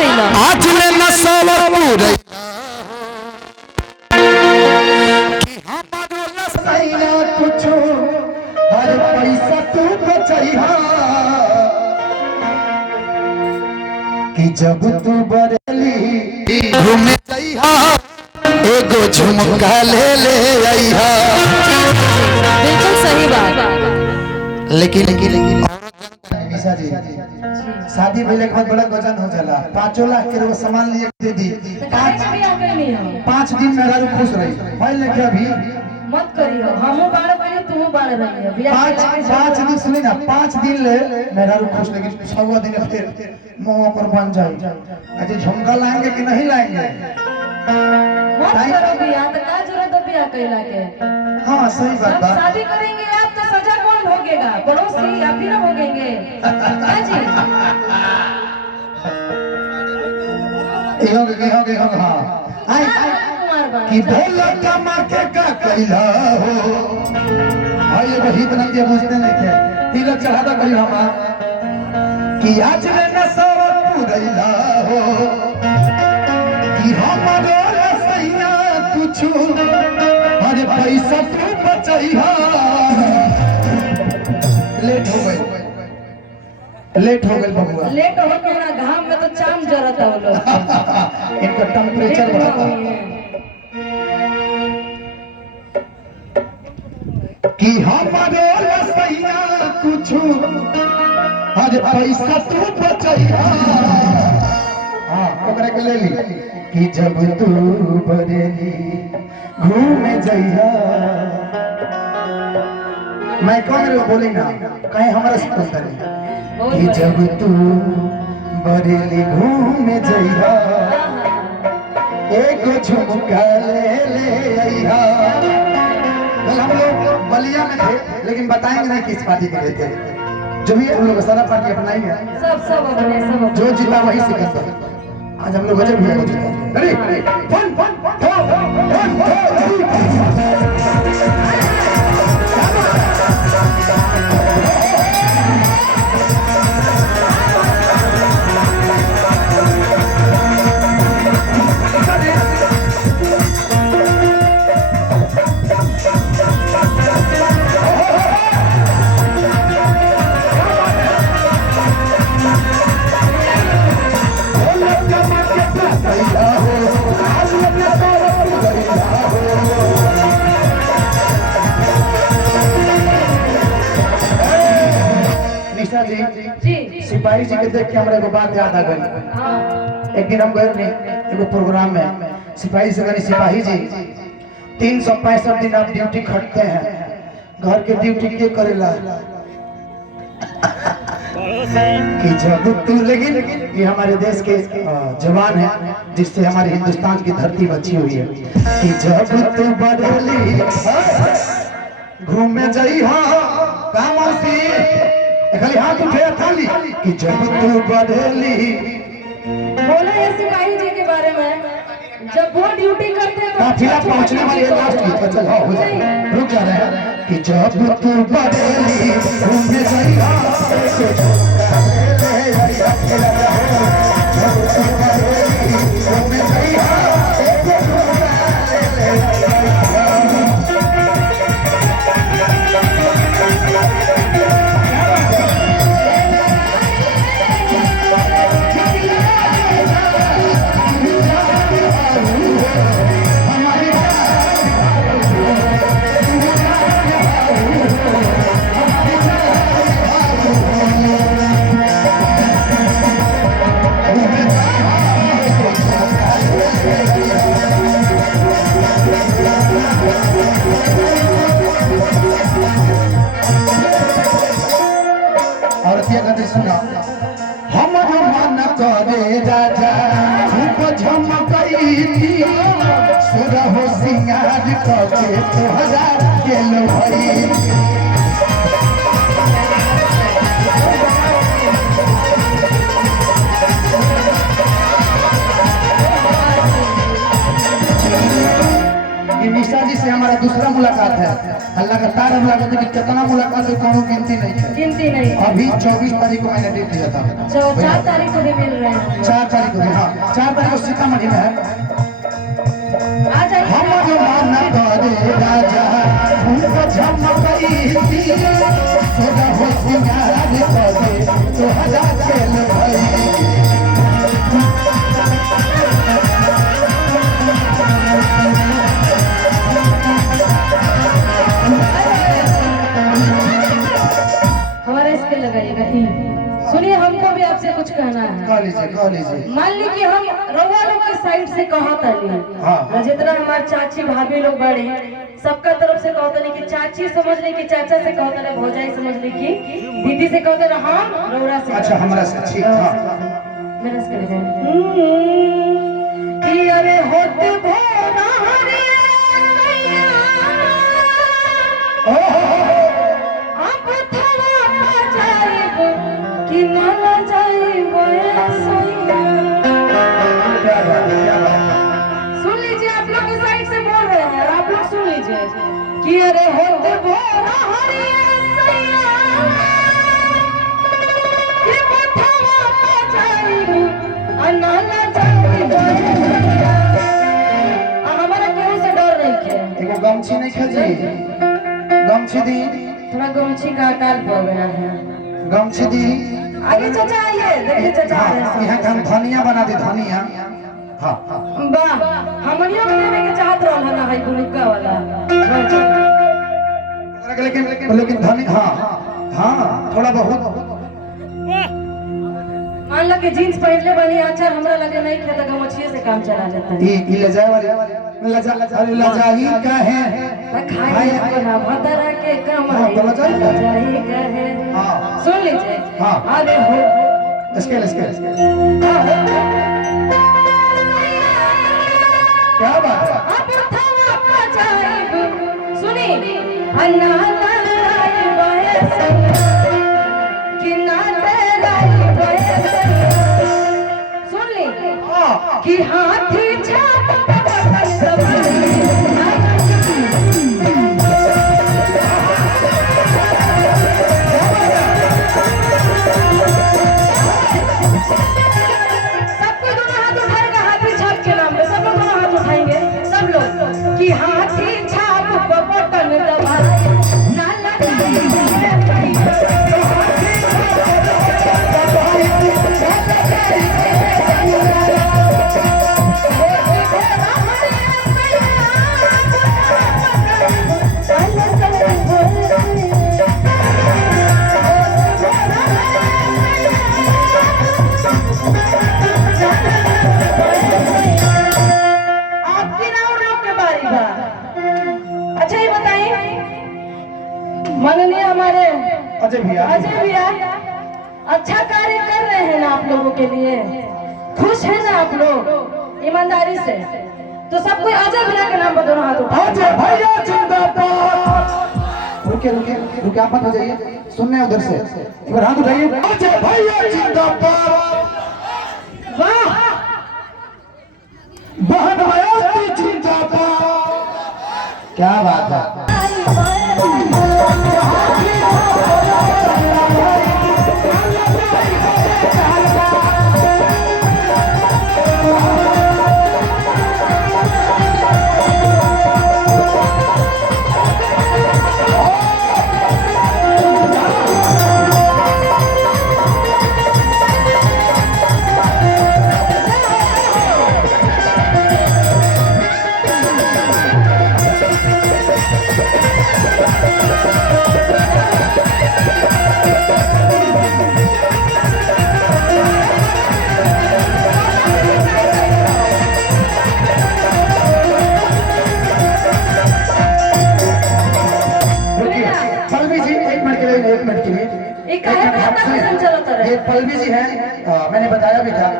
कइला आज ले नसवर पूरे कि हमारो लसैया कुछो हर पैसा तू बचैहा कि जब तू बरेली घूमे जइहा एगो झुमका ले ले आइहा। बिल्कुल सही बात। लेकिन शादी भइले के बाद बड़ा गजन हो जाला। 5 लाख के वो सामान लिए दे दी 5 दिन में हर खुश रही भइल के अभी मत करियो हमहु बाड़ बनी तू बाड़ रही है 5 दिन सुनी ना 5 दिन ले मेरा खुश लेकिन 6वां दिन फिर मुंह पर बन जाए अजय झुमका लाएंगे कि नहीं लाएंगे मत करो बियाह तो का जरूरत है बियाह कैला के। हां सही बात है। शादी करेंगे आप तो सजा कौन भोगेगा पड़ोसी आप ही ना भोगेंगे क्या जी एहो हां आई कि भोला कमा के का कैला हो भाई ये हित नहीं के बुझते नहीं के तिलक चढ़ाता करी हमा कि आज रे नसवर पुरैला हो कि हमारो रसैया कुछ अरे पैसा तू बचैहा। लेट हो गए बबुआ लेट हो के हमरा घाम में तो चाम जरत है वो लोग इनका टेंपरेचर बढ़ता कि हमारे रसैया कुछ अरे पैसा तू बचैहा। हां ओकरा के ले ली कि जब तू बरेली घूमे जइहा। मैं कौन रे बोली ना कहीं हमारा सुनता नहीं कि जब तू बरेली घूमे जइहा एक झुमका ले ले आइहा। कल हम लोग बलिया में थे लेकिन बताएंगे नहीं किस पार्टी के लिए थे जो भी हम लोग सारा पार्टी अपनाएंगे सब अपने सब जो जीता वही सिकंदर। आज हम लोग गजब हुआ जीता रेडी फन फन जी सिपाही जी के देख के हमारे बात याद आ गई। एक दिन हम गए एगो प्रोग्राम में सिपाही से कही सिपाही जी 365 दिन आप ड्यूटी खटते हैं घर के ड्यूटी के करेला कि जब तू लेकिन ये हमारे देश के जवान है जिससे हमारे हिंदुस्तान की धरती बची हुई है कि जब तू बरेली घूमे जइहा कामसी खाली हाथ उठे थाली कि जब तू बरेली बोला ये सिपाही जी के बारे में जब वो ड्यूटी करते हैं काफिला पहुंचने वाली है लास्ट की चल हो जाए रुक जा रहे हैं कि जब तू बरेली घूमे जइहा जब तू बरेली घूमे जइहा हमारा मन करे राजा खूब झमकई सुर हो सिंगार के तोहरा गेल भई निशा जी से हमारा दूसरा मुलाकात है। लगातार हम लगाते कि कितना मुलाकात है कोनो गिनती नहीं है। अभी 24 तारीख को मैंने डेट दिया था 4 तारीख को भी मिल रहे हैं 4 तारीख को 4 तारीख को सीतामढ़ी में है। आ जाइए। हमर मान करे राजा उनको झमकई दिए सोजा हो सिंगार करे तो हजार खेल भई हमारे इसके लगाइएगा। सुनिए, हमको भी आपसे कुछ कहना है। कह लीजिए। मान ली कि हम रउआ लोग के साइड से कहतनी, हाँ। जितना हमारे चाची भाभी लोग बड़ी सबका तरफ से कहतनी कि चाची समझ ली कि चाचा से कहतनी, भौजाई समझ ली कि दीदी से कहतनी, हम रउरा से। अच्छा हमरा से ठीक था। मेरा इसके लगाइए। कि अरे होते भोला हरे सैया आप थवा जाइब कि ना जाइब सैया। क्या बात है। सुन लीजिए, आप लोग की साइड से बोल रहे हैं, आप लोग सुन लीजिए कि अरे होते भोला हरे सैया कि थवा जाइब ना जाइब सैया। हमारा केहू से डर नहीं है। एगो गमछी नहीं खजी, गमछी दी। थोड़ा गमछी का अकाल पड़ गया है। गमछी दी। आगे चाचा आइए, देखिए चाचा आ रहे हैं। यहाँ का धनिया बना दे, धनिया। हाँ वाह, हमनियों के देवे के चाहत रहल ना है गुनिका वाला। लेकिन धनिया हाँ थोड़ा बहुत। मान लो कि जीन्स पहनले बनी, आचार हमरा लगे नहीं खे, तो गमछिए से काम चला जाता है। ये ले जाए वाले अरे लजाही का है खाई को ना भतरा के कमाई लजाही का है। हाँ। सुन लीजिए। हाँ। अरे हो इसके क्या बात है। अब थवा पचाइब सुनी अन्ना लाई बयस कि ना लाई बयस। सुन ली कि हाथी छाप पकड़ सवारी सबको दोनों हाथ उठाएगा, हाथी छाप के नाम पे सब लोग दोनों हाथ उठाएंगे, सब लोग कि हाथी छाप पर बटन दबाए ना लगाई अच्छा ये बताइए, माननीय हमारे अजय भैया अच्छा कार्य कर रहे हैं ना आप लोगों के लिए, खुश है ना आप लोग ईमानदारी से, तो सब कोई अजय भैया के नाम पर दोनों हाथ उठाओ। अजय भैया जिंदाबाद। रुके आप मत हो जाइए, सुनने उधर से एक बार हाथ उठाइए। अजय भैया जिंदाबाद। वाह, बहन आया जिंदाबाद। क्या बात है। एक काहे पे इतना पसंद चलता रहे। ये पल्लवी जी हैं, मैंने बताया भी था।